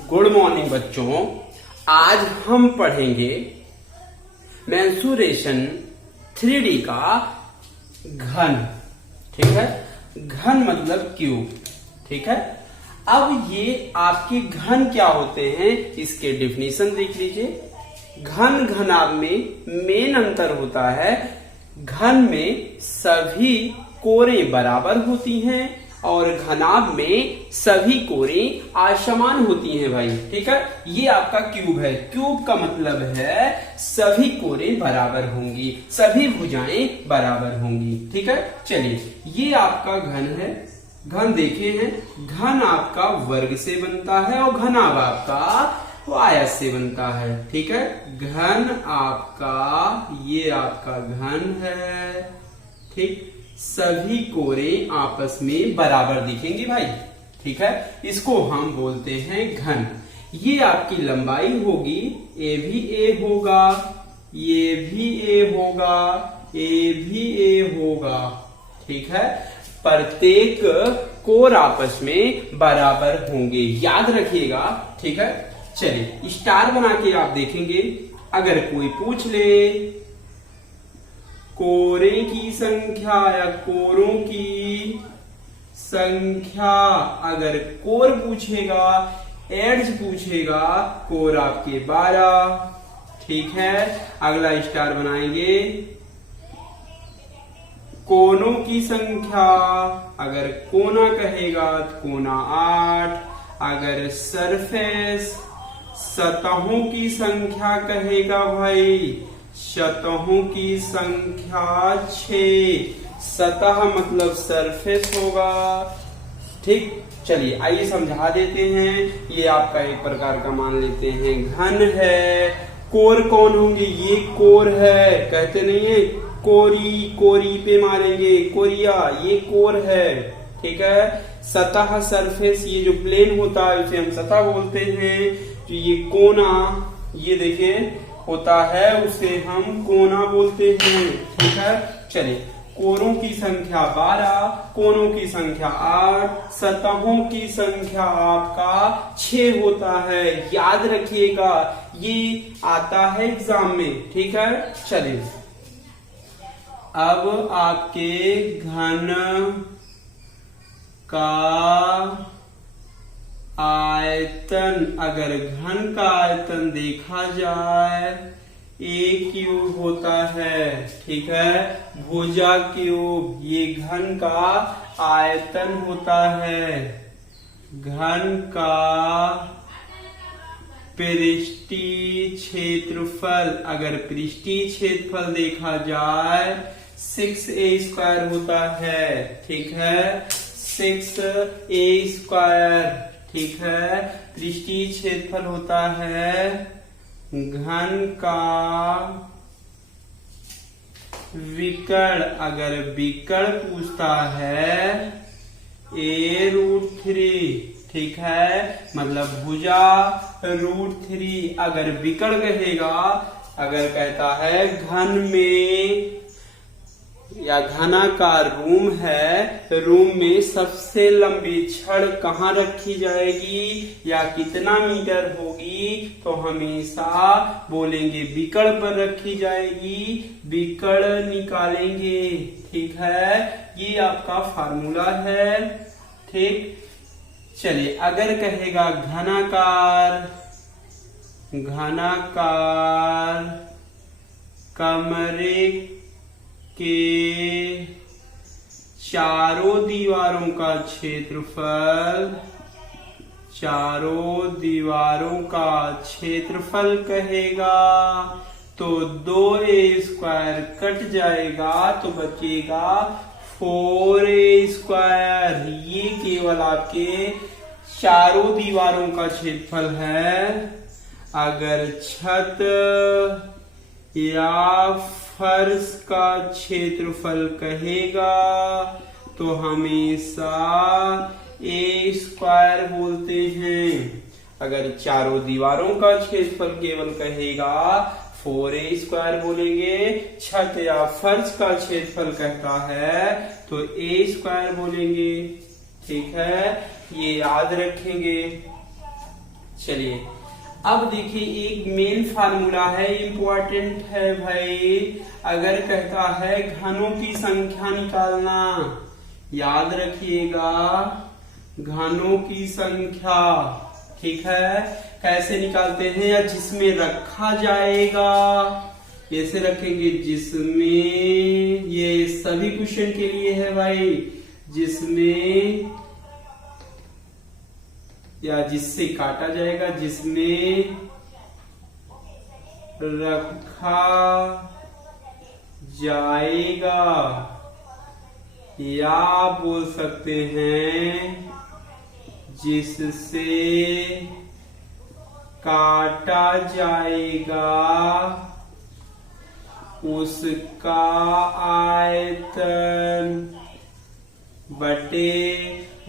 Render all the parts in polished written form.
Good morning बच्चों। आज हम पढ़ेंगे मेंसुरेशन 3D का घन। ठीक है, घन मतलब क्यूब। ठीक है, अब ये आपके घन क्या होते हैं इसके डेफिनेशन देख लीजिए। घन घनाभ में मेन अंतर होता है, घन में सभी कोरें बराबर होती हैं और घनाभ में सभी कोरें असमान होती हैं भाई। ठीक है, ये आपका क्यूब है। क्यूब का मतलब है सभी कोरें बराबर होंगी, सभी भुजाएं बराबर होंगी। ठीक है, चलिए ये आपका घन है। घन देखे हैं, घन आपका वर्ग से बनता है और घनाभ आपका आयत से बनता है। ठीक है, घन आपका ये आपका घन है। ठीक, सभी कोरें आपस में बराबर दिखेंगे भाई। ठीक है, इसको हम बोलते हैं घन। ये आपकी लंबाई होगी, ए भी ए होगा, ये भी ए होगा, ए भी ए होगा। ठीक है, प्रत्येक कोर आपस में बराबर होंगे, याद रखिएगा। ठीक है, चलिए स्टार बना के आप देखेंगे। अगर कोई पूछ ले कोरें की संख्या या कोरों की संख्या, अगर कोर पूछेगा, एड्स पूछेगा, कोर आपके 12। ठीक है, अगला स्टार बनाएंगे। कोनों की संख्या, अगर कोना कहेगा तो कोना 8। अगर सरफेस सतहों की संख्या कहेगा भाई, सतहों की संख्या 6। सतह मतलब सरफेस होगा। ठीक, चलिए आइए समझा देते हैं। ये आपका एक प्रकार का मान लेते हैं घन है। कोर कौन होंगे? ये कोर है, कहते नहीं है कोरी, कोरी पे मारेंगे कोरिया, ये कोर है। ठीक है, सतह सरफेस, ये जो प्लेन होता है उसे हम सतह बोलते हैं। तो ये कोना, ये देखिए होता है, उसे हम कोना बोलते हैं। ठीक है, चलिए कोरों की संख्या 12, कोनों की संख्या 8, सतहों की संख्या आपका 6 होता है। याद रखिएगा, ये आता है एग्जाम में। ठीक है, चलिए अब आपके घन का आयतन, अगर घन का आयतन देखा जाए, ए क्यूब होता है। ठीक है, भुजा क्यूब, ये घन का आयतन होता है। घन का पृष्ठीय क्षेत्रफल, अगर पृष्ठीय क्षेत्रफल देखा जाए 6a² होता है। ठीक है, 6a²। ठीक है, पृष्ठीय क्षेत्रफल होता है। घन का विकर्ण, अगर विकर्ण पूछता है a√3। ठीक है, मतलब भुजा √3। अगर विकर्ण कहेगा, अगर कहता है घन में या घनाकार रूम है, रूम में सबसे लंबी छड़ कहाँ रखी जाएगी या कितना मीटर होगी, तो हमेशा बोलेंगे विकर्ण पर रखी जाएगी, विकर्ण निकालेंगे। ठीक है, ये आपका फार्मूला है। ठीक, चलिए अगर कहेगा घनाकार, घनाकार कमरे के चारों दीवारों का क्षेत्रफल, चारों दीवारों का क्षेत्रफल कहेगा, तो 2a² कट जाएगा तो बचेगा 4a²। ये केवल आपके चारों दीवारों का क्षेत्रफल है। अगर छत या फर्श का क्षेत्रफल कहेगा तो हमेशा a² बोलते हैं। अगर चारों दीवारों का क्षेत्रफल केवल कहेगा 4a² बोलेंगे। छत या फर्श का क्षेत्रफल कहता है तो a² बोलेंगे। ठीक है, ये याद रखेंगे। चलिए अब देखिए एक मेन फार्मूला है, इंपॉर्टेंट है भाई। अगर कहता है घनों की संख्या निकालना, याद रखिएगा घनों की संख्या, ठीक है। कैसे निकालते हैं, या जिसमें रखा जाएगा, कैसे रखेंगे, जिसमें, ये सभी क्वेश्चन के लिए है भाई, जिसमें या जिससे काटा जाएगा, जिसमें रखा जाएगा, या बोल सकते हैं जिससे काटा जाएगा उसका आयतन बटे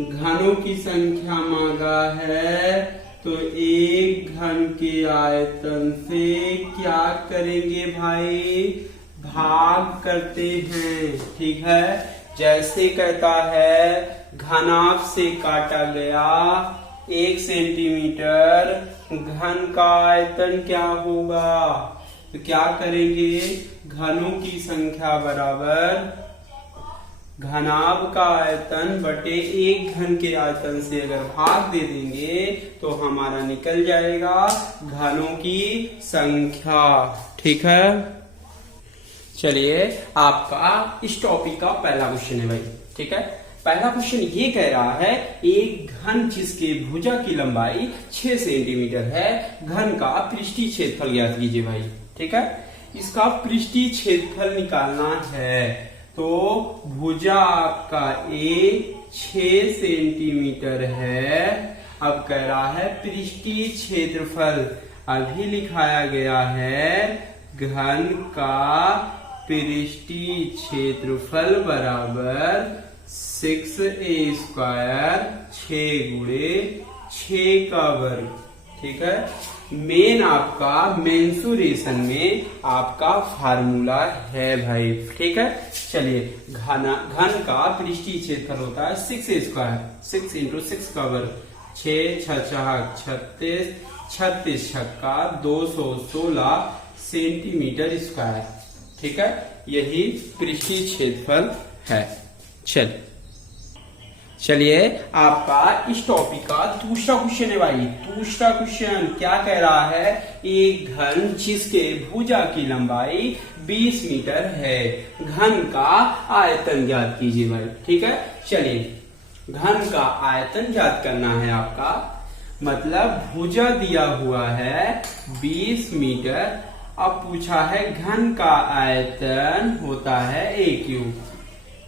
घनों की संख्या मांगा है, तो एक घन के आयतन से क्या करेंगे भाई, भाग करते हैं, ठीक है। जैसे कहता है घनाभ से काटा गया 1 सेंटीमीटर, घन का आयतन क्या होगा, तो क्या करेंगे, घनों की संख्या बराबर घनाभ का आयतन बटे एक घन के आयतन से अगर भाग दे देंगे तो हमारा निकल जाएगा घनों की संख्या, ठीक है। चलिए आपका इस टॉपिक का पहला क्वेश्चन है भाई, ठीक है। पहला क्वेश्चन ये कह रहा है एक घन जिसके भुजा की लंबाई 6 सेंटीमीटर है, घन का पृष्ठीय क्षेत्रफल ज्ञात कीजिए भाई, ठीक है। इसका पृष्ठीय क्षेत्रफल निकालना है, तो भुजा आपका ए 6 सेंटीमीटर है, अब कह रहा है पृष्ठीय क्षेत्रफल, अभी लिखाया गया है घन का पृष्ठीय क्षेत्रफल बराबर 6a स्क्वायर, 6 गुणे 6 का वर्ग, ठीक है। मेन आपका मेंसुरेशन में आपका फार्मूला है भाई, ठीक है। चलिए घन का पृष्ठीय क्षेत्रफल होता है 6a स्क्वायर, 6 इंटू 6 का वर्ग, 6 6 36, 36 छक्का 216 सेंटीमीटर स्क्वायर, ठीक है। यही पृष्ठीय क्षेत्रफल है। चलिए आपका इस टॉपिक का दूसरा क्वेश्चन है भाई। दूसरा क्वेश्चन क्या कह रहा है, एक घन जिसके भुजा की लंबाई 20 मीटर है, घन का आयतन ज्ञात कीजिए भाई, ठीक है। चलिए घन का आयतन ज्ञात करना है आपका, मतलब भुजा दिया हुआ है 20 मीटर, अब पूछा है घन का आयतन होता है a क्यूब।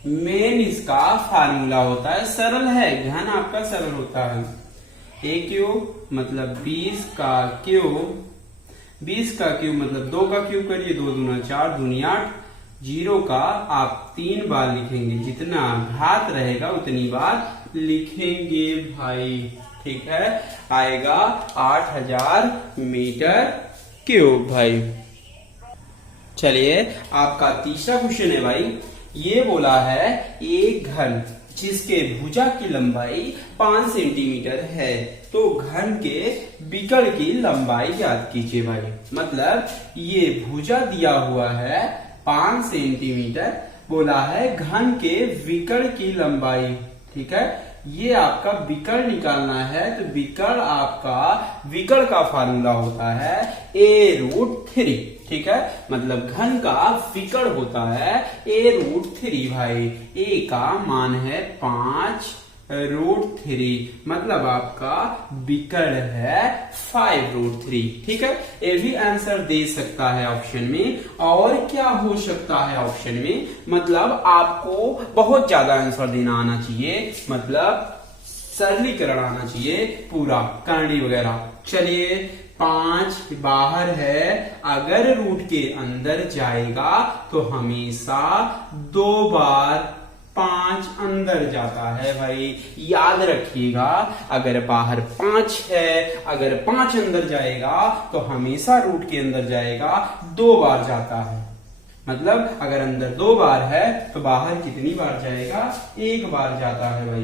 मेन इसका फार्मूला होता है, सरल है, घन आपका सरल होता है, a क्यूब मतलब 20 का क्यूब, 20 का क्यूब मतलब 2 का क्यूब करिए, 2 दूना 4, दूनी 8, 0 का आप 3 बार लिखेंगे, जितना घात रहेगा उतनी बार लिखेंगे भाई, ठीक है। आएगा 8000 मीटर क्यूब भाई। चलिए आपका तीसरा क्वेश्चन है भाई, ये बोला है एक घन जिसके भुजा की लंबाई 5 सेंटीमीटर है, तो घन के विकर्ण की लंबाई ज्ञात कीजिए भाई। मतलब ये भुजा दिया हुआ है 5 सेंटीमीटर, बोला है घन के विकर्ण की लंबाई, ठीक है। ये आपका विकर्ण निकालना है, तो विकर्ण आपका विकर्ण का फार्मूला होता है a√3, ठीक है। मतलब घन का विकर्ण होता है a√3 भाई, a का मान है 5√3, मतलब आपका विकर्ण है 5√3, ठीक है। ये भी आंसर दे सकता है ऑप्शन में। और क्या हो सकता है ऑप्शन में, मतलब आपको बहुत ज्यादा आंसर देना आना चाहिए, मतलब सरलीकरण आना चाहिए पूरा, करणी वगैरह। चलिए 5 बाहर है, अगर रूट के अंदर जाएगा तो हमेशा 2 बार 5 अंदर जाता है भाई, याद रखिएगा। अगर बाहर 5 है, अगर 5 अंदर जाएगा तो हमेशा रूट के अंदर जाएगा, 2 बार जाता है। मतलब अगर अंदर 2 बार है तो बाहर कितनी बार जाएगा, 1 बार जाता है भाई,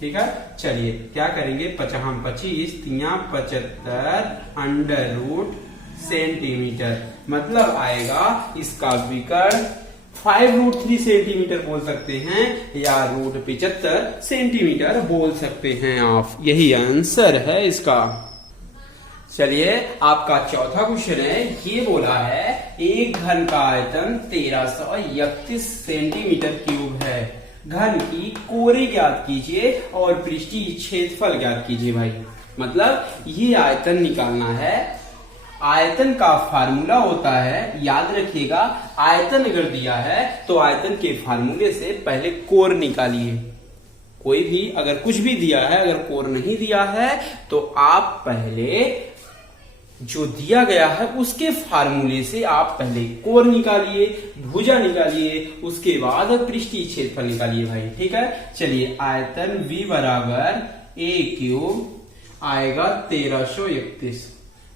ठीक है। चलिए क्या करेंगे, 25 तिया 75 अंडर रूट सेंटीमीटर, मतलब आएगा इसका विकर्ण 5√3 सेंटीमीटर बोल सकते हैं या √75 सेंटीमीटर बोल सकते हैं आप। यही आंसर है इसका। चलिए आपका चौथा क्वेश्चन है, ये बोला है एक घन का आयतन 1331 सेंटीमीटर क्यूब है। घन की कोरे ज्ञात कीजिए और पृष्ठीय क्षेत्रफल ज्ञात कीजिए। भाई मतलब ये आयतन निकालना है। आयतन का फार्मूला होता है, याद रखिएगा, आयतन अगर दिया है तो आयतन के फार्मूले से पहले कोर निकालिए। कोई भी अगर कुछ भी दिया है, अगर कोर नहीं दिया है तो आप पहले जो दिया गया है उसके फार्मूले से आप पहले कोर निकालिए, भुजा निकालिए, उसके बाद पृष्ठीय क्षेत्रफल निकालिए भाई। ठीक है। चलिए आयतन V बराबर a क्यूब आएगा 1331,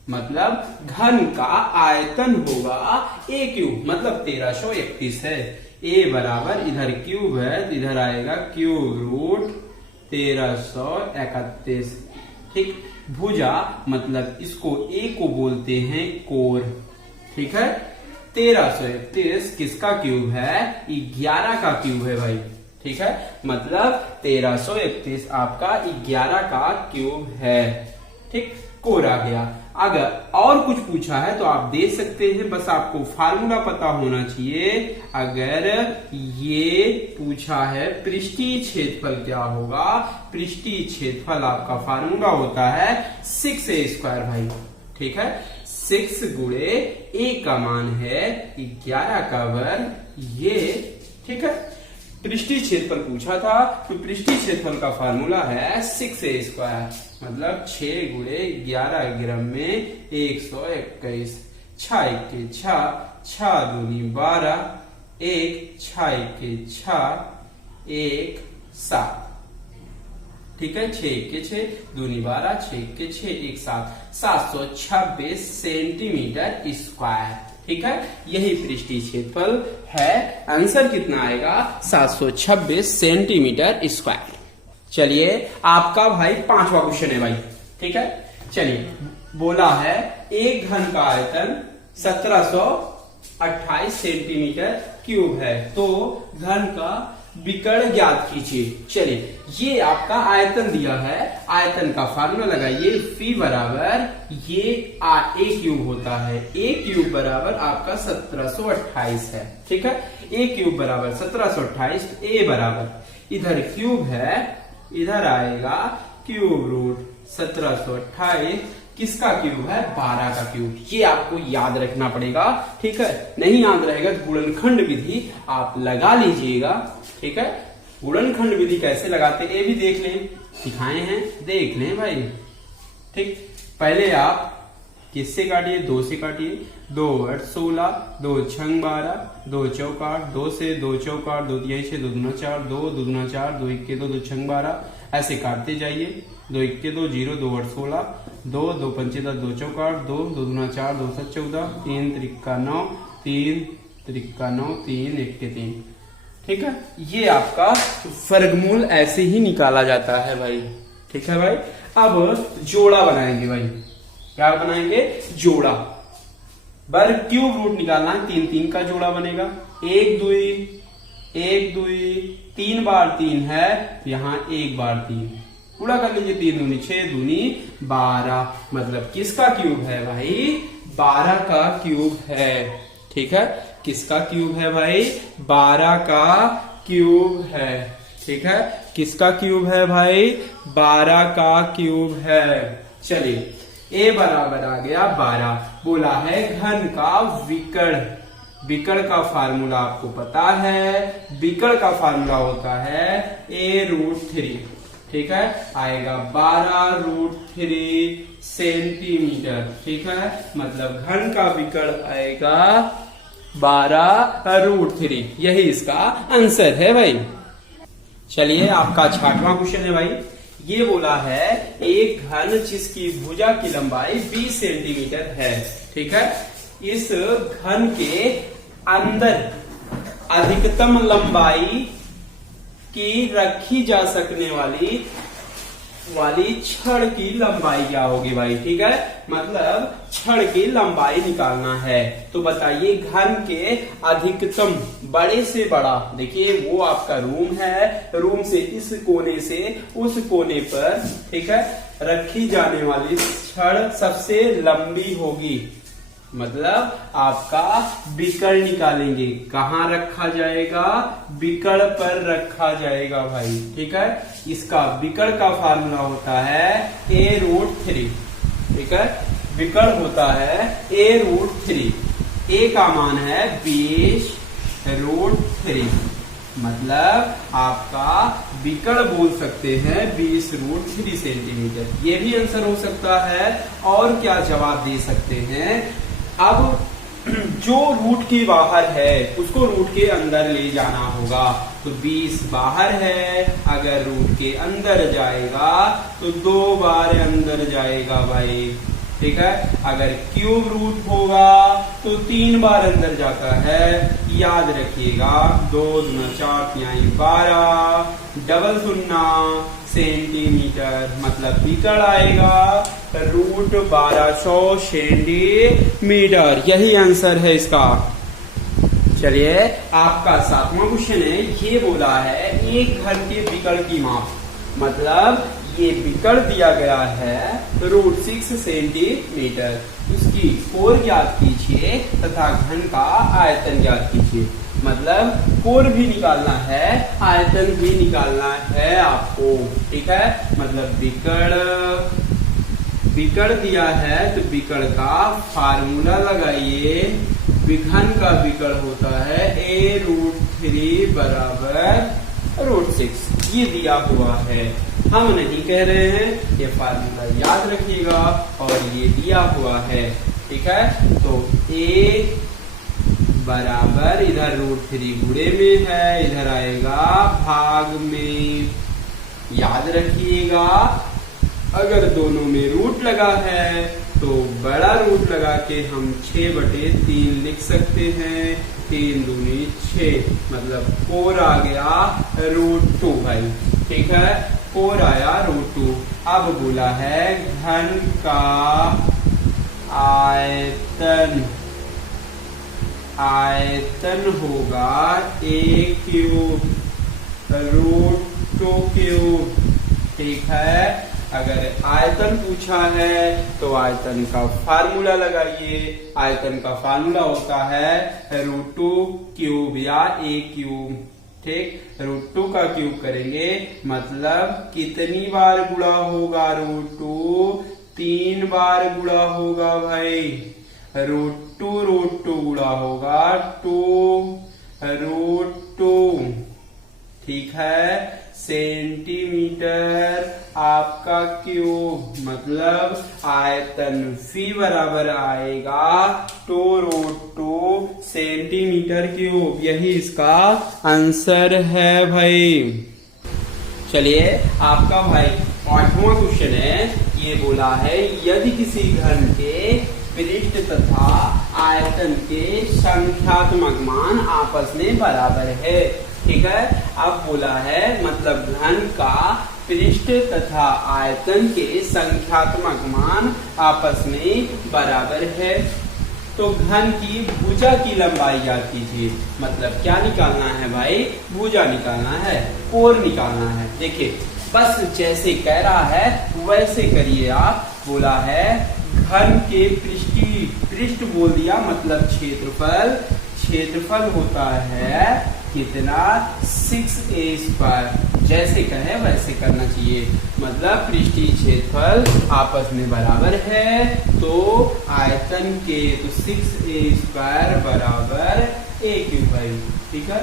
मतलब घन का आयतन होगा a क्यूब, मतलब 1331 है। a बराबर इधर क्यूब है, इधर आएगा क्यूब रूट 1331। ठीक। भुजा मतलब इसको a को बोलते हैं कोर। ठीक है। 1331 किसका क्यूब है, 11 का क्यूब है भाई। ठीक है, मतलब 1331 आपका 11 का क्यूब है। ठीक, कोर आ गया। अगर और कुछ पूछा है तो आप दे सकते हैं, बस आपको फार्मूला पता होना चाहिए। अगर ये पूछा है पृष्ठीय क्षेत्रफल क्या होगा, पृष्ठीय क्षेत्रफल आपका फार्मूला होता है 6a² भाई। ठीक है, 6 गुणे a का मान है 11 का वर्ग ये। ठीक है, पृष्ठीय क्षेत्रफल पूछा था तो पृष्ठीय क्षेत्रफल का फार्मूला है 6a², मतलब 6 गुणे 11 ग्राम में 121। 6 के 6, 6 दूनी 12, 1 6 के 6, 1 7। ठीक है, 6 के 6 दूनी 12, 6 के 6 1 7, 726 सेंटीमीटर स्क्वायर। ठीक है, यही पृष्ठीय क्षेत्रफल है। आंसर कितना आएगा, 726 सेंटीमीटर स्क्वायर। चलिए आपका भाई 5वां क्वेश्चन है भाई। ठीक है, चलिए बोला है एक घन का आयतन 1728 सेंटीमीटर क्यूब है, तो घन का विकर्ण ज्ञात कीजिए। चलिए ये आपका आयतन दिया है, आयतन का फार्मूला लगाइए। फी बराबर ये ए क्यूब होता है, ए क्यूब बराबर आपका 1728 है। ठीक है, ए क्यूब बराबर 1728, ए बराबर इधर क्यूब है, इधर आएगा क्यूब रूट 1728। किसका क्यूब है, 12 का क्यूब। ये आपको याद रखना पड़ेगा। ठीक है, नहीं याद रहेगा तो गुणनखंड विधि आप लगा लीजिएगा। ठीक है, गुणनखंड विधि कैसे लगाते ये भी देख लें, सिखाए हैं, देख लें भाई। ठीक, पहले आप किससे काटिए, 2 से काटिए। 2 8 16, 2 6 12, 2 चौक 8, 2 से 2 चौक 8, 2 तिहाई 6, 2 दूना 4, 2 दूना 4, 2 1 2, 2 6 12, ऐसे काटते जाइए। 2 1 2 0, 2 8 16, 2 2 5 10, 2 चौक 8, 2 2 दूना 4, 2 7 14, 3 त्रिका 9, 3 त्रिका 9, 3 1 के 3। ठीक है, ये आपका वर्गमूल ऐसे ही निकाला जाता है भाई। ठीक है भाई, अब जोड़ा बनाएंगे भाई। क्या बनाएंगे, जोड़ा। वर्ग क्यूब रूट निकालना है, 3 3 का जोड़ा बनेगा। 1 2 1 2 3 बार 3 है, यहाँ 1 बार 3 पूरा कर लीजिए। 3 दूनी 6, दूनी 12, मतलब किसका क्यूब है भाई, 12 का क्यूब है। ठीक है, किसका क्यूब है भाई, 12 का क्यूब है। ठीक है, किसका क्यूब है भाई, 12 का क्यूब है। चलिए ए बराबर आ गया 12। बोला है घन का विकर्ण। विकर्ण का फार्मूला आपको पता है, विकर्ण का फार्मूला होता है a√3। ठीक है, आएगा 12√3 सेंटीमीटर। ठीक है, मतलब घन का विकर्ण आएगा 12√3। यही इसका आंसर है भाई। चलिए आपका 6वां क्वेश्चन है भाई। ये बोला है एक घन जिसकी भुजा की लंबाई 20 सेंटीमीटर है। ठीक है, इस घन के अंदर अधिकतम लंबाई कि रखी जा सकने वाली छड़ की लंबाई क्या होगी भाई। ठीक है, मतलब छड़ की लंबाई निकालना है। तो बताइए घन के अधिकतम बड़े से बड़ा, देखिए वो आपका रूम है, रूम से इस कोने से उस कोने पर, ठीक है, रखी जाने वाली छड़ सबसे लंबी होगी। मतलब आपका बिकड़ निकालेंगे, कहाँ रखा जाएगा, बिकड़ पर रखा जाएगा भाई। ठीक है, इसका बिकड़ का फार्मूला होता है a√3। ठीक है, बिकड़ होता है a√3। a का मान है 20√3, मतलब आपका बिकड़ बोल सकते हैं 20√3 सेंटीमीटर। ये भी आंसर हो सकता है। और क्या जवाब दे सकते हैं, अब जो रूट के बाहर है उसको रूट के अंदर ले जाना होगा। तो 20 बाहर है, अगर रूट के अंदर जाएगा तो 2 बार अंदर जाएगा भाई। ठीक है, अगर क्यूब रूट होगा तो 3 बार अंदर जाता है। याद रखिएगा 2 दूना 4 तिहाई 12, डबल 0 सेंटीमीटर, मतलब बिकड़ आएगा √1200 सेंटीमीटर। यही आंसर है इसका। चलिए आपका 7वां क्वेश्चन है, ये बोला है एक घन के बिकड़ की माप, मतलब ये बिकड़ दिया गया है √6 सेंटीमीटर, उसकी कोर ज्ञात कीजिए तथा घन का आयतन ज्ञात कीजिए। मतलब कोर भी निकालना है, आयतन भी निकालना है आपको। ठीक है, मतलब बिकड़ दिया है तो बिकड़ का फार्मूला लगाइए। घन का बिकड़ होता है a√3 बराबर √6, ये दिया हुआ है। हम नहीं कह रहे हैं, ये फार्मूला याद रखिएगा और ये दिया हुआ है। ठीक है, तो a बराबर इधर √3 गुणे में है, इधर आएगा भाग में। याद रखिएगा अगर दोनों में रूट लगा है तो बड़ा रूट लगा के हम 6/3 लिख सकते हैं। 3 दूनी 6, मतलब कोर आ गया √2 भाई। ठीक है, कोर आया √2। अब बोला है घन का आयतन होगा a³ √2 क्यूब। ठीक है, अगर आयतन पूछा है तो आयतन का फार्मूला लगाइए। आयतन का फार्मूला होता है √2 क्यूब या a³। ठीक, √2 का क्यूब करेंगे मतलब कितनी बार गुणा होगा √2, 3 बार गुणा होगा भाई। √2 गुणा होगा 2√2। ठीक है, सेंटीमीटर आपका क्यूब, मतलब आयतन V बराबर आएगा 2√2 सेंटीमीटर क्यूब। यही इसका आंसर है भाई। चलिए आपका भाई 8वां क्वेश्चन है, ये बोला है यदि किसी घन के पृष्ठ तथा आयतन के संख्यात्मक मान आपस में बराबर है। ठीक है, अब बोला है मतलब घन का पृष्ठ तथा आयतन के संख्यात्मक मान आपस में बराबर है। तो घन की भुजा की लंबाई ज्ञात कीजिए। मतलब क्या निकालना है भाई, भुजा निकालना है, कोर निकालना है। देखिए बस जैसे कह रहा है वैसे करिए आप। बोला है घन के पृष्ठ बोल दिया, मतलब क्षेत्रफल होता है कितना 6a²। जैसे कहे वैसे करना चाहिए, मतलब पृष्ठीय क्षेत्रफल आपस में बराबर है तो आयतन के तो 6a² बराबर a³ भाई। ठीक है,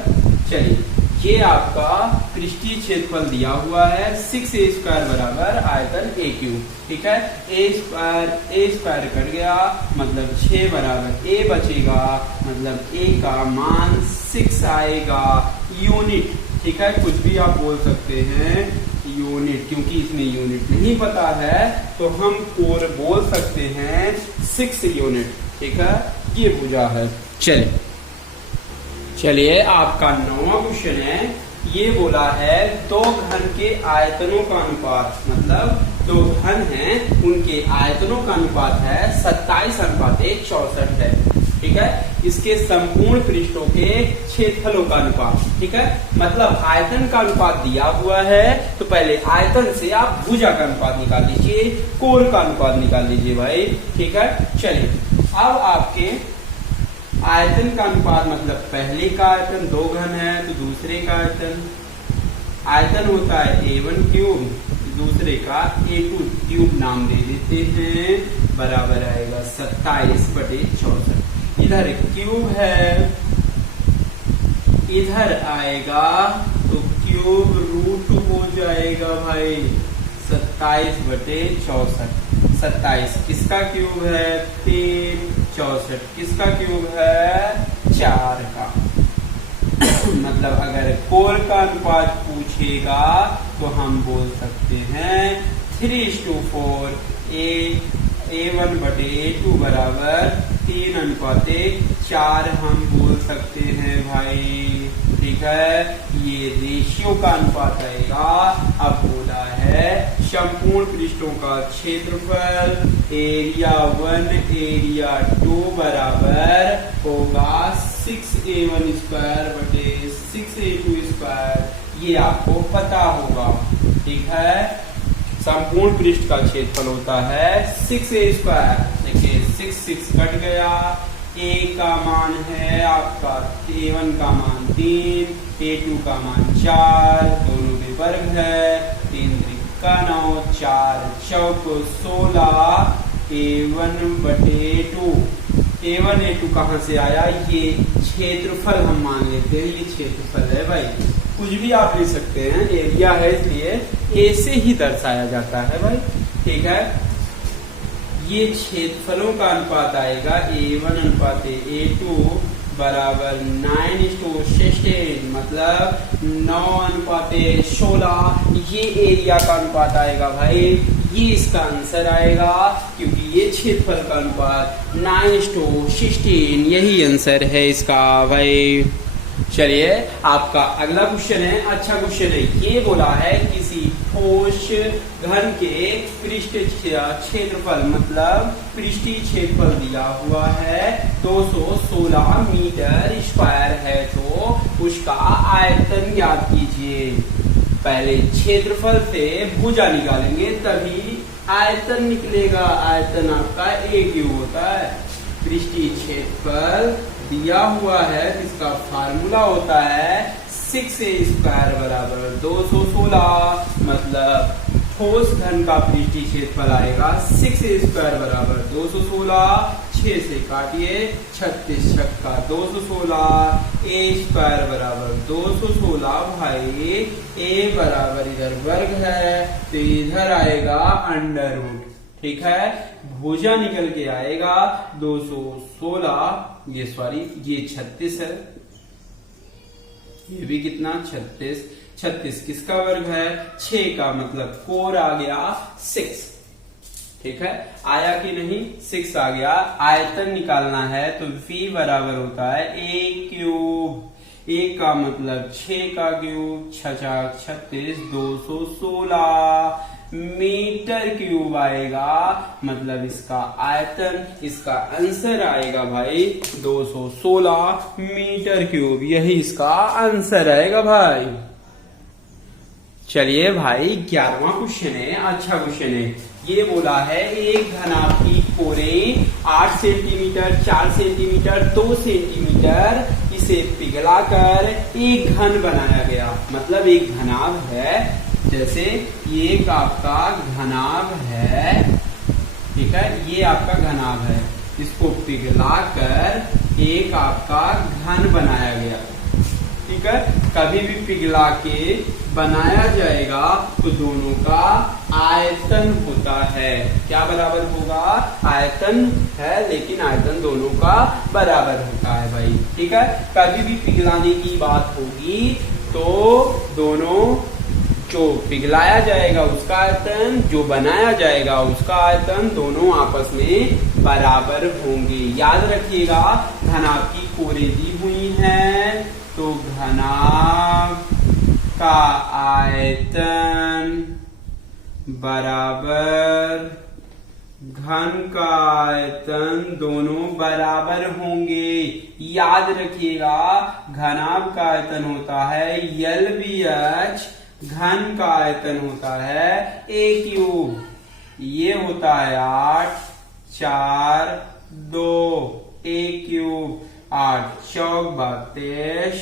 चलिए ये आपका पृष्ठीय क्षेत्रफल दिया हुआ है 6a² बराबर आयतन a³। ठीक है, a² कट गया मतलब 6 बराबर a बचेगा, मतलब a का मान 6 आएगा यूनिट। ठीक है, कुछ भी आप बोल सकते हैं यूनिट, क्योंकि इसमें यूनिट नहीं पता है तो हम कोर बोल सकते हैं 6 यूनिट। ठीक है, ये भुजा है। चलिए आपका 9वां क्वेश्चन है, ये बोला है दो घन के आयतनों का अनुपात, मतलब दो घन हैं उनके आयतनों का अनुपात है 27:64 है। ठीक है, इसके संपूर्ण पृष्ठों के क्षेत्रफलों का अनुपात। ठीक है, मतलब आयतन का अनुपात दिया हुआ है तो पहले आयतन से आप भुजा का अनुपात निकाल लीजिए, कोण का अनुपात निकाल लीजिए भाई। ठीक है, चलिए अब आपके आयतन का अनुपात, मतलब पहले का आयतन दो घन है तो दूसरे का आयतन होता है A1 क्यूब, दूसरे का A2 क्यूब नाम दे देते हैं, बराबर आएगा 27/64। इधर क्यूब है, इधर आएगा तो क्यूब रूट हो जाएगा भाई 27/64। 27 किसका क्यूब है? 3। 64 किसका क्यूब है? 4 का। मतलब अगर कोण का अनुपात पूछेगा तो हम बोल सकते हैं 3:4 A1/A2 बराबर 3:4 हम बोल सकते हैं भाई। ठीक है, ये रेशियो का अनुपात आएगा। अब बोला है संपूर्ण पृष्ठों का क्षेत्रफल एरिया 1 एरिया 2 बराबर होगा 6A1²/6A2²। ये आपको पता होगा। ठीक है, संपूर्ण पृष्ठ का क्षेत्रफल होता है 6A²। देखिए 6 कट गया, A का मान है आपका A1 का मान 3, A2 का मान 4, दोनों के वर्ग है, 3 त्रिका 9, 4 चौक 16 A1/A2। A1 A2 कहाँ से आया? ये क्षेत्रफल हम मान लेते हैं, ये क्षेत्रफल है भाई, कुछ भी आप ले सकते हैं, एरिया है इसलिए A से ही दर्शाया जाता है भाई। ठीक है, ये क्षेत्रफलों का अनुपात आएगा A1:A2 बराबर 9:16, मतलब 9:16। ये एरिया का अनुपात आएगा भाई, ये इसका आंसर आएगा, क्योंकि ये क्षेत्रफल का अनुपात 9:16, यही आंसर है इसका भाई। चलिए आपका अगला क्वेश्चन है, अच्छा क्वेश्चन है। ये बोला है किसी ठोस घन के पृष्ठ क्षेत्रफल, मतलब पृष्ठीय क्षेत्रफल दिया हुआ है 216 मीटर स्क्वायर है, तो उसका आयतन ज्ञात कीजिए। पहले क्षेत्रफल से भुजा निकालेंगे तभी आयतन निकलेगा। आयतन आपका A क्यूब होता है। पृष्ठीय क्षेत्रफल दिया हुआ है, इसका फार्मूला होता है 6A² बराबर 216, मतलब ठोस घन का पृष्ठीय क्षेत्रफल आएगा 6A² बराबर 216। 6 से काटिए, 36 छक्का 216, A² बराबर 216 भाई। A बराबर इधर वर्ग है तो इधर आएगा अंडर रूट। ठीक है, भुजा निकल के आएगा 216, ये 36 है, ये भी कितना 36। 36 किसका वर्ग है? 6 का, मतलब कोण आ गया 6। ठीक है, आया कि नहीं? 6 आ गया। आयतन निकालना है तो V बराबर होता है A क्यूब। A का मतलब 6 का क्यूब, 6 36 216 मीटर क्यूब आएगा, मतलब इसका आयतन, इसका आंसर आएगा भाई 216 मीटर क्यूब, यही इसका आंसर आएगा भाई। चलिए भाई 11वां क्वेश्चन है, अच्छा क्वेश्चन है। ये बोला है एक घनाभ की कोरें 8 सेंटीमीटर, 4 सेंटीमीटर, 2 सेंटीमीटर, इसे पिघलाकर एक घन बनाया गया। मतलब एक घनाभ है, जैसे ये आपका घनाभ है, ठीक है, ये आपका घनाभ है, इसको पिघलाकर एक आपका घन बनाया गया। ठीक है, कभी भी पिघला के बनाया जाएगा तो दोनों का आयतन होता है, क्या बराबर होगा? आयतन है, लेकिन आयतन दोनों का बराबर होता है भाई। ठीक है, कभी भी पिघलाने की बात होगी तो दोनों, जो पिघलाया जाएगा उसका आयतन, जो बनाया जाएगा उसका आयतन, दोनों आपस में बराबर होंगे। याद रखिएगा, घनाभ की कोरें दी हुई हैं तो घनाभ का आयतन बराबर घन का आयतन दोनों बराबर होंगे। याद रखिएगा घनाभ का आयतन होता है LBH, घन का आयतन होता है A क्यूब। ये होता है 8 4 2 A क्यूब। 8 चौक 32,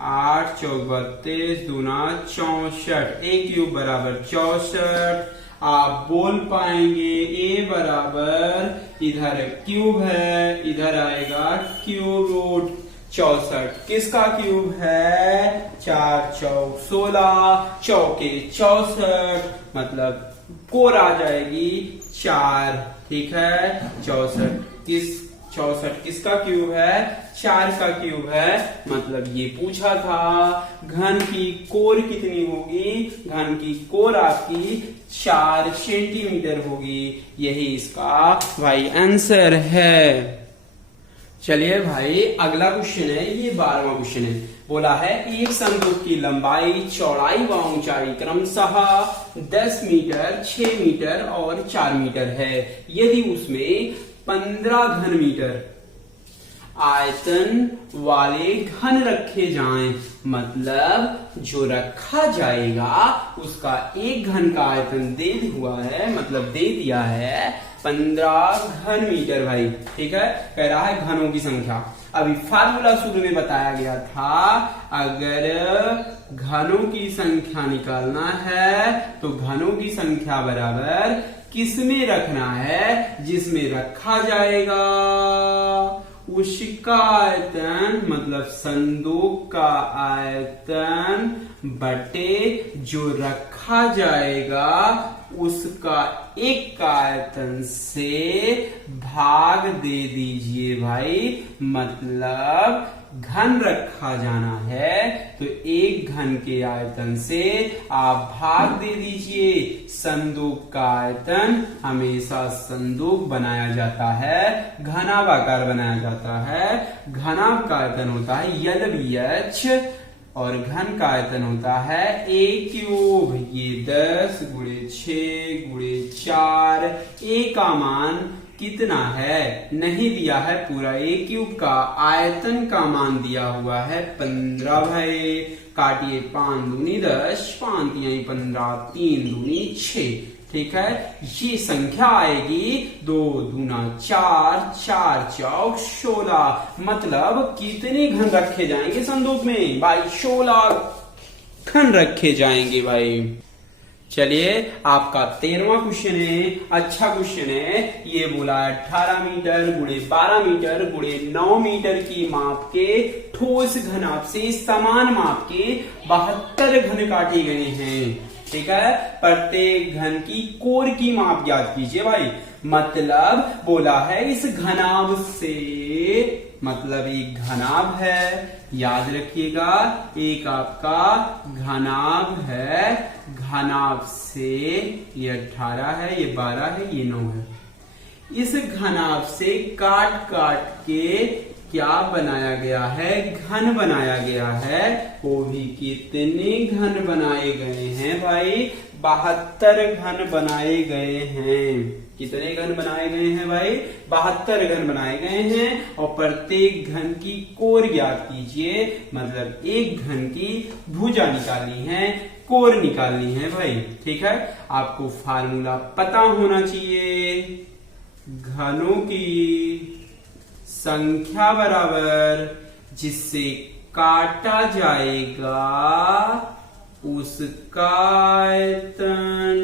8 चौक 32 दूना 64, A क्यूब बराबर 64। आप बोल पाएंगे A बराबर इधर क्यूब है, इधर आएगा क्यूब रूट 64। किसका क्यूब है? 4 चौक 16, चौके 64, मतलब कोर आ जाएगी 4। ठीक है, 64 किसका क्यूब है? 4 का क्यूब है। मतलब ये पूछा था घन की कोर कितनी होगी? घन की कोर आपकी 4 सेंटीमीटर होगी। यही इसका भाई आंसर है। चलिए भाई अगला क्वेश्चन है, ये 12वां क्वेश्चन है। बोला है एक संदूक की लंबाई, चौड़ाई व ऊंचाई क्रमशः 10 मीटर, 6 मीटर और 4 मीटर है। यदि उसमें 15 घन मीटर आयतन वाले घन रखे जाएं, मतलब जो रखा जाएगा उसका एक घन का आयतन दे हुआ है, मतलब दे दिया है 15 घन मीटर भाई। ठीक है, कह रहा है घनों की संख्या। अभी फार्मूला शुरू में बताया गया था, अगर घनों की संख्या निकालना है तो घनों की संख्या बराबर किसमें रखना है? जिसमें रखा जाएगा उसका आयतन, मतलब संदूक का आयतन बटे जो रखा जाएगा उसका एक का आयतन से भाग दे दीजिए भाई। मतलब घन रखा जाना है तो एक घन के आयतन से आप भाग दे दीजिए। संदूक का आयतन हमेशा संदूक बनाया जाता है, घनाभाकार बनाया जाता है। घनाभ का आयतन होता है LBH और घन का आयतन होता है A क्यूब। ये 10 गुणे 6 गुणे 4। A का मान कितना है? नहीं दिया है पूरा। A क्यूब का आयतन का मान दिया हुआ है 15 भाई। काटिए 5 दूनी 10, 5 तिहाई 15, 3 दूनी 6। ठीक है, ये संख्या आएगी 2 दूना 4, 4 चौक 16। मतलब कितने घन रखे जाएंगे संदूक में भाई? 16 घन रखे जाएंगे भाई। चलिए आपका 13वां क्वेश्चन है, अच्छा क्वेश्चन है। ये बोला 18 मीटर गुणे 12 मीटर गुणे 9 मीटर की माप के ठोस घनाभ से समान माप के 72 घन काटे गए हैं। ठीक है, प्रत्येक घन की कोर की माप याद कीजिए भाई। मतलब बोला है इस घनाभ से, मतलब एक घनाभ है, याद रखिएगा एक आपका घनाभ है। घनाभ से ये 18 है, ये 12 है, ये 9 है। इस घनाभ से काट काट के क्या बनाया गया है? घन बनाया गया है। वो भी कितने घन बनाए गए हैं भाई? 72 घन बनाए गए हैं। कितने घन बनाए गए हैं भाई? 72 घन बनाए गए हैं। और प्रत्येक घन की कोर ज्ञात कीजिए, मतलब एक घन की भुजा निकालनी है, कोर निकालनी है भाई। ठीक है, आपको फार्मूला पता होना चाहिए। घनों की संख्या बराबर जिससे काटा जाएगा उसका आयतन,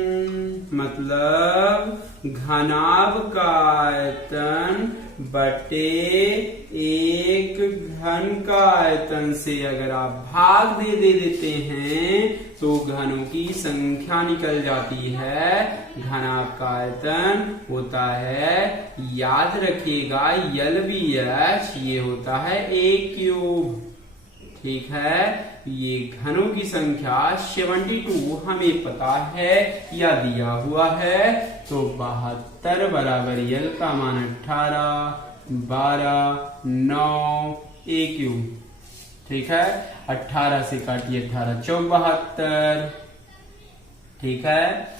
मतलब घनाभ का आयतन बटे एक घन का आयतन से अगर आप भाग दे देते हैं तो घनों की संख्या निकल जाती है। घनाभ का आयतन होता है, याद रखिएगा LBH, ये होता है A क्यूब। ठीक है, ये घनों की संख्या 72 हमें पता है या दिया हुआ है। तो 72 बराबर L का मान 18, 12, 9 A क्यूब। ठीक है। 18 से काटिए 18 चौक 72, ठीक है।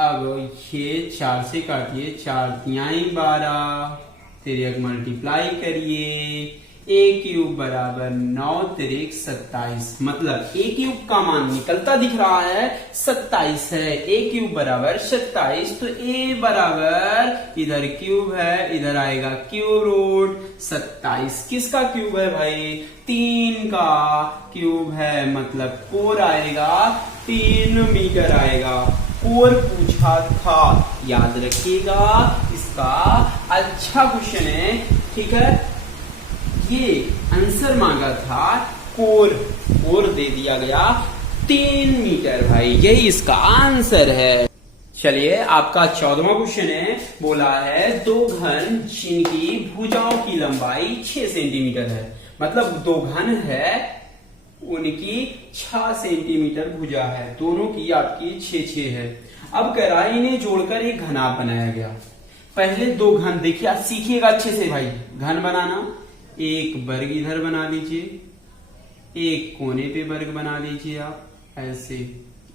अब ये 4 से काटिए 4 तिहाई 12, तिरक मल्टीप्लाई करिए, a क्यूब बराबर 9 तिरक 27, मतलब a क्यूब का मान निकलता दिख रहा है 27 है, a क्यूब बराबर 27, तो a बराबर इधर क्यूब है, इधर आएगा क्यूब रूट 27। किसका क्यूब है भाई? 3 का क्यूब है, मतलब 4 आएगा, 3 मीटर आएगा। और पूछा था, याद रखिएगा, इसका अच्छा क्वेश्चन है, ठीक है। ये आंसर मांगा था कोर दे दिया गया 3 मीटर भाई, यही इसका आंसर है। चलिए आपका 14वां क्वेश्चन है, बोला है दो घन जिनकी भुजाओं की लंबाई 6 सेंटीमीटर है, मतलब दो घन है उनकी 6 सेंटीमीटर भुजा है, दोनों की आपकी 6 है। अब कह रहा है इन्हें जोड़कर एक घनाभ बनाया गया। पहले दो घन देखिए, आप सीखिएगा अच्छे से भाई घन बनाना। एक वर्ग इधर बना लीजिए, एक कोने पे वर्ग बना लीजिए, आप ऐसे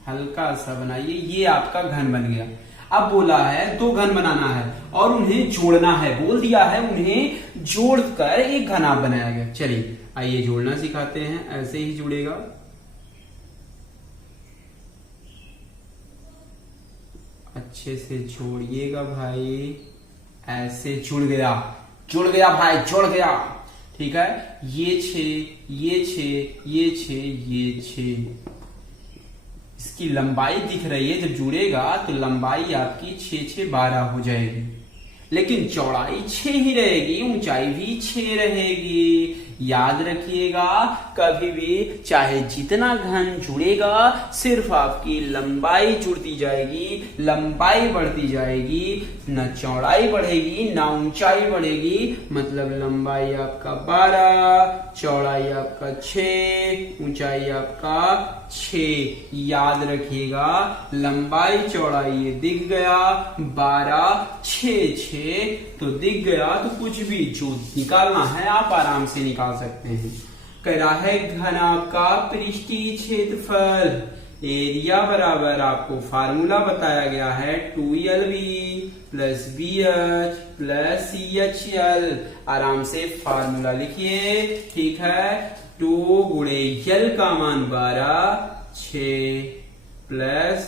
हल्का सा बनाइए, ये आपका घन बन गया। अब बोला है दो घन बनाना है और उन्हें जोड़ना है, बोल दिया है उन्हें जोड़कर एक घनाभ बनाया गया। चलिए आइए जोड़ना सिखाते हैं, ऐसे ही जुड़ेगा। अच्छे से जोड़िएगा भाई, ऐसे जुड़ गया भाई, जुड़ गया, ठीक है। ये 6, ये 6, ये 6, ये 6, इसकी लंबाई दिख रही है, जब जुड़ेगा तो लंबाई आपकी 6 6 12 हो जाएगी, लेकिन चौड़ाई 6 ही रहेगी, ऊंचाई भी 6 रहेगी। याद रखिएगा, कभी भी चाहे जितना घन जुड़ेगा, सिर्फ आपकी लंबाई जुड़ती जाएगी, लंबाई बढ़ती जाएगी, न चौड़ाई बढ़ेगी न ऊंचाई बढ़ेगी। मतलब लंबाई आपका 12, चौड़ाई आपका 6, ऊंचाई आपका 6। याद रखिएगा, लंबाई चौड़ाई ये दिख गया, 12 6 6 तो दिख गया, तो कुछ भी जो निकालना है आप आराम से निकाल सकते हैं। कह रहा है घनाभ का पृष्ठीय क्षेत्रफल, एरिया बराबर आपको फार्मूला बताया गया है 2LB plus BH plus CHL। आराम से फार्मूला लिखिए, ठीक है। 2 गुणे L का मान 12, 6 प्लस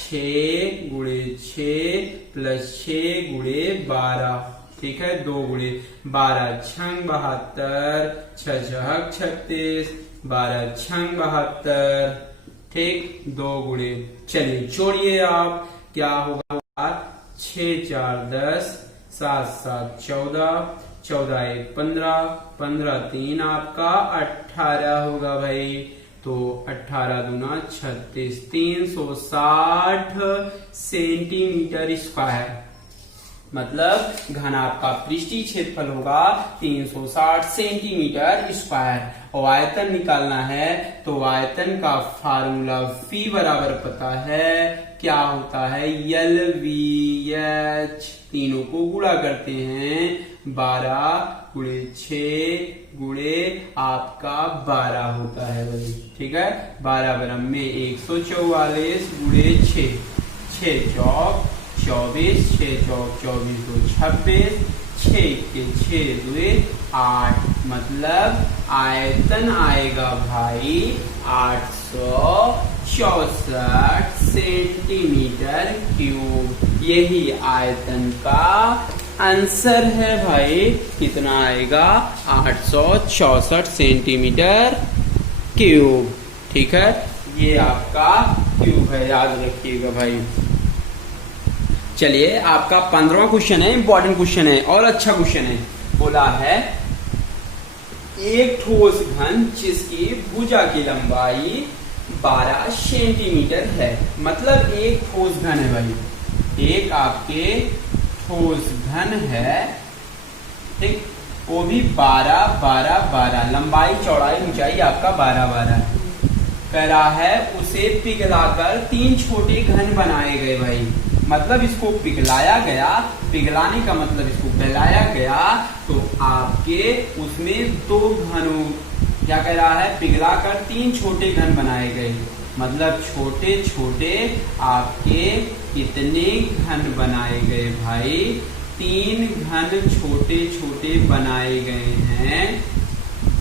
6 गुणे 6 प्लस 6 गुणे 12, ठीक है। 2 गुणे 12 छंग 72, 6 छक 36, 12 छंग 72, ठीक। 2 गुणे, चलिए जोड़िए आप, क्या होगा? 6 4 10, 7 7 14, 14 1 15, 15 3 आपका 18 होगा भाई। तो 18 दूना 36, 360 सेंटीमीटर स्क्वायर, मतलब घनाभ का पृष्ठीय क्षेत्रफल होगा 360 सेंटीमीटर स्क्वायर। और आयतन निकालना है तो आयतन का फार्मूला V बराबर पता है, क्या होता है? LVH, तीनों को गुणा करते हैं, 12 गुणे 6 गुणे आपका 12 होता है भाई, ठीक है। 12 बराबर में 144 गुणे 6, 6 चौक 24, 6 चौक 24 2 26, 6 के 6 दुए 8, मतलब आयतन आएगा भाई 864 सेंटीमीटर क्यूब। यही आयतन का आंसर है भाई, कितना आएगा? 864 सेंटीमीटर क्यूब, ठीक है। ये आपका क्यूब है, याद रखिएगा भाई। चलिए आपका 15वां क्वेश्चन है, इंपॉर्टेंट क्वेश्चन है और अच्छा क्वेश्चन है। बोला है एक ठोस घन जिसकी भुजा की लंबाई 12 सेंटीमीटर है, मतलब एक ठोस घन है भाई, एक आपके ठोस घन है, ठीक। वो भी 12 12 12, लंबाई चौड़ाई ऊंचाई आपका 12 12 है। कह रहा है उसे पिघलाकर 3 छोटे घन बनाए गए भाई, मतलब इसको पिघलाया गया, पिघलाने का मतलब इसको गलाया गया, तो आपके उसमें 2 घनों क्या कह रहा है, पिघलाकर 3 छोटे घन बनाए गए। मतलब छोटे छोटे आपके कितने घन बनाए गए भाई, 3 घन छोटे छोटे बनाए गए हैं।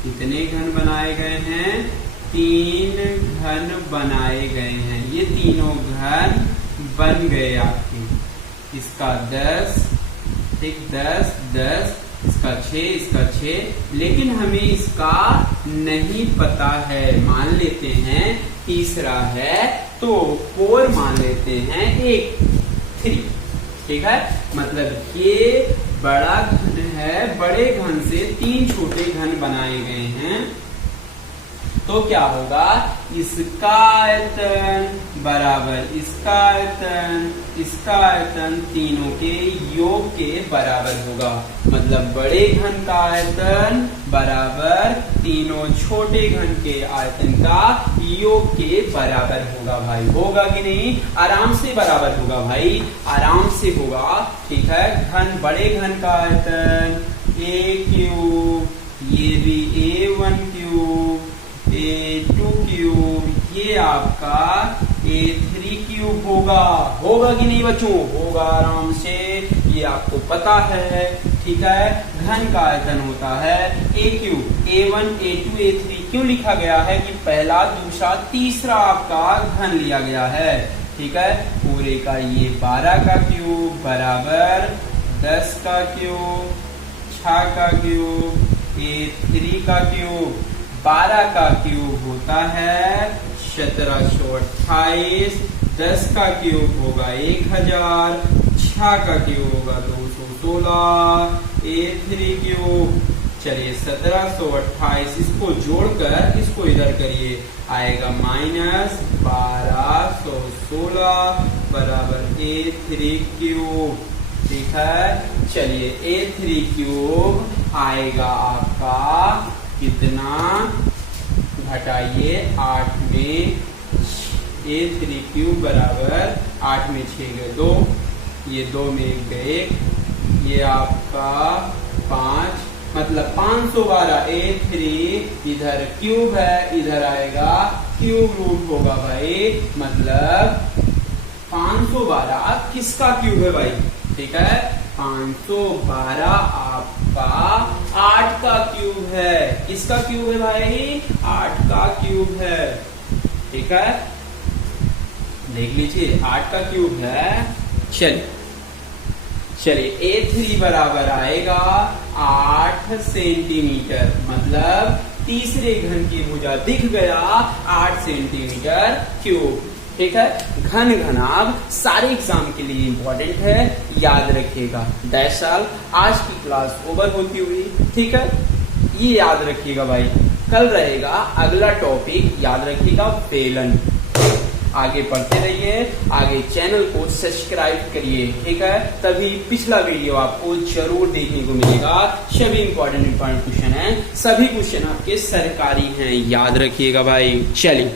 कितने घन बनाए गए हैं, 3 घन बनाए गए हैं। ये तीनों घन बन गए आपके। इसका 10, ठीक 10 10, इसका 6, इसका 6, लेकिन हमें इसका नहीं पता है। मान लेते हैं तीसरा है तो 4 मान लेते हैं, 3, ठीक है। मतलब ये बड़ा घन है, बड़े घन से 3 छोटे घन बनाए गए हैं। तो क्या होगा, इसका आयतन बराबर इसका आयतन तीनों के योग के बराबर होगा। मतलब बड़े घन का आयतन बराबर तीनों छोटे घन के आयतन का योग के बराबर होगा भाई। होगा कि नहीं, आराम से बराबर होगा भाई, आराम से होगा, ठीक है। घन बड़े घन का आयतन a³, ये भी a1 क्यूब, a2 क्यूब, ये आपका a3 क्यूब होगा कि नहीं बच्चों, होगा आराम से, ये आपको पता है, ठीक है। घन का आयतन होता है a cube, a1 a2 a3 क्यों लिखा गया है कि पहला दूसरा तीसरा आपका घन लिया गया है, ठीक है। पूरे का ये 12 का क्यूब बराबर 10 का क्यूब, 6 का क्यूब, a3 का क्यूब, 12 का क्यूब होता है 1728, 10 का क्यूब होगा 1000, 6 का क्यूब होगा 216, a3 क्यूब, चलिए 1728, इसको जोड़कर इसको इधर करिए, आएगा -1216 बराबर a3 क्यूब, ठीक है। चलिए a3 क्यूब आएगा आपका कितना, घटाइए 8 में, a3 क्यूब बराबर 8 में 6 गए 2, ये 2 में 1 गए 1, ये आपका 5, मतलब 512। a3 इधर क्यूब है, इधर आएगा क्यूब रूट होगा भाई, मतलब 512 किसका क्यूब है भाई, ठीक है। 512 आपका 8 का क्यूब है, किसका क्यूब है भाई, 8 का क्यूब है, ठीक है। देख लीजिए 8 का क्यूब है। चलिए a3 बराबर आएगा 8 सेंटीमीटर, मतलब तीसरे घन की भुजा दिख गया 8 सेंटीमीटर क्यूब, ठीक है। घन घनाभ सारे एग्जाम के लिए इंपॉर्टेंट है, याद रखिएगा। साल आज की क्लास ओवर होती हुई, ठीक है, ये याद रखिएगा भाई। कल रहेगा अगला टॉपिक, याद रखिएगा बेलन। आगे पढ़ते रहिए, आगे चैनल को सब्सक्राइब करिए, ठीक है, तभी पिछला वीडियो आपको जरूर देखने को मिलेगा। सभी इंपॉर्टेंट क्वेश्चन हैं, सभी क्वेश्चन आपके सरकारी हैं, याद रखिएगा भाई। चलिए।